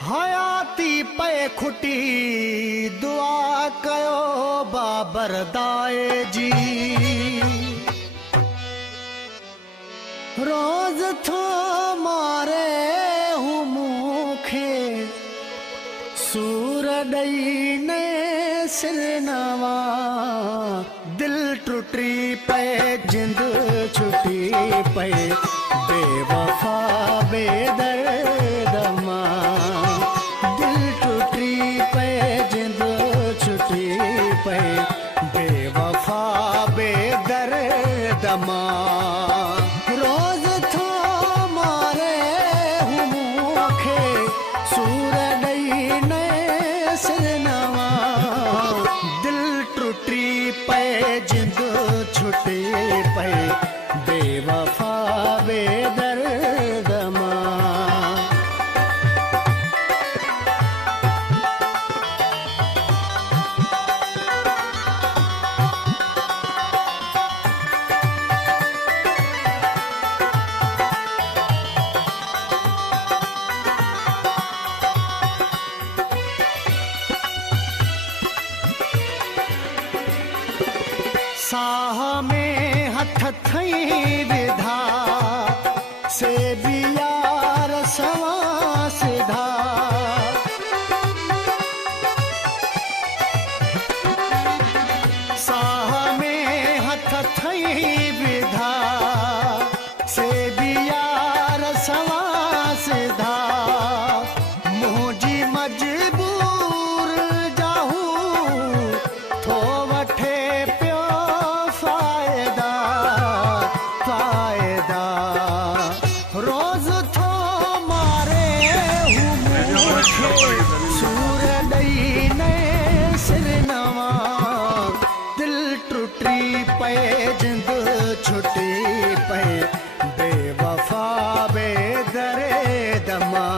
हयाती पे खुटी दुआ कयो बाबर दाए जी। रोज थो मारे हूँ मूखे सूर ॾई ने सिरनवा। दिल टुटी पे जिंद छुटी पे बेवफा बेदर्द मां। दिल टुटी पे जिंद छुटी पे बेवफा बेदर्द मां। रोज थो मारे हूँ मूंखे सूर ॾई ने सिरनवा। दिल टुटी पे जिंद छुटी पे बेवफा बेदर्द मां। साह में हथ थई विधा से भी यार सवा सिधा। साह में हथ थई विधा से भी यार सवा सिधा। मुझी मजबूर जाहू थो वठे पियो फायदा फायदा। रोज थो मारे हूँ मूंखे सूर ॾई ने सिरनवा। दिल टुटी पे जिंद छुटी पे बेवफा बेदर्द मां।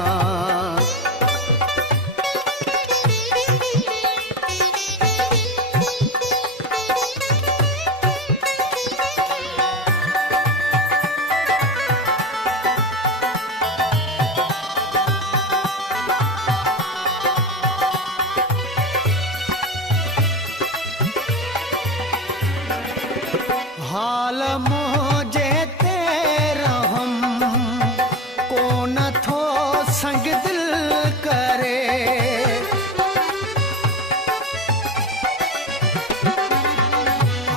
हाल मुझे तेरा हम को न थो संग दिल करे।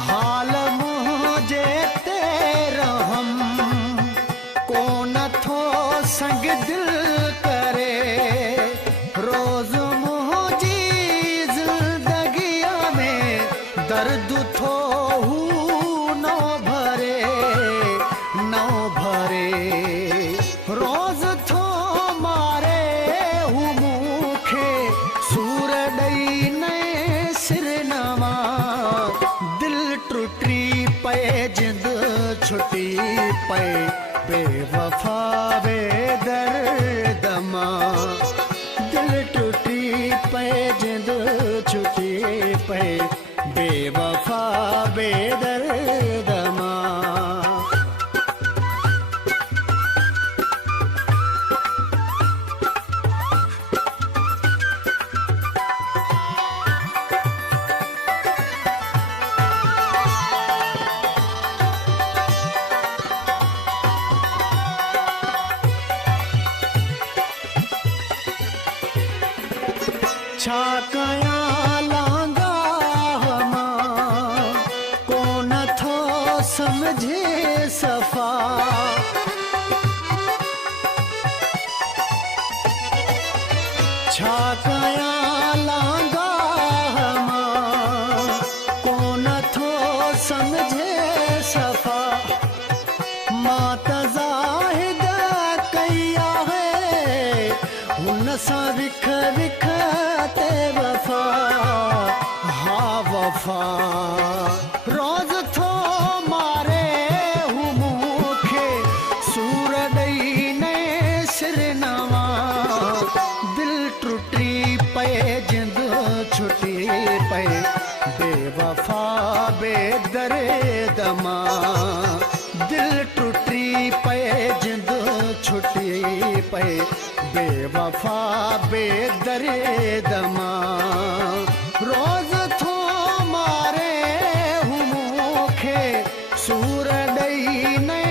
हाल मुझे तेरा हम को न थो संग दिल करे। रोज मुझी जिंदगिया में दर्द थो नो भरे। रोज थो मारे हूँ मूंखे सूर ॾई ने सिरनवा। दिल टुटी पे जिंद छुटी पे बेवफा बेदर्द मां। दिल टुटी पे जिंद छुटी पे बेवफा बेदर्द मां। छा कयां लांगा मां को न थो समझे सफ़ा। छा कयां लांगा मां को न थो समझे सफ़ा। मां त ज़ाहिद कई आहे हुन सां विख विख ते वफ़ा। हा वफ़ा रोज थो मारे हूँ मूंखे सूर ॾई ने सिरनवा। दिल टुटी पे जिंद छुटी पे बेवफा बेदर्द मां। दिल टुटी पे जिंद छुटी पे बेवफा बेदर्द मां रोज़ थो मारे हूं मूंखे सूर ॾेई ने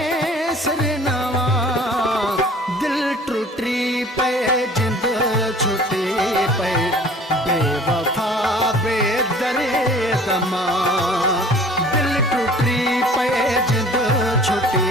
सिरनवा दिल टुटी पए जिंद छुटी पए बेवफा बेदर्द मां दिल टुटी पए जिंद छुटी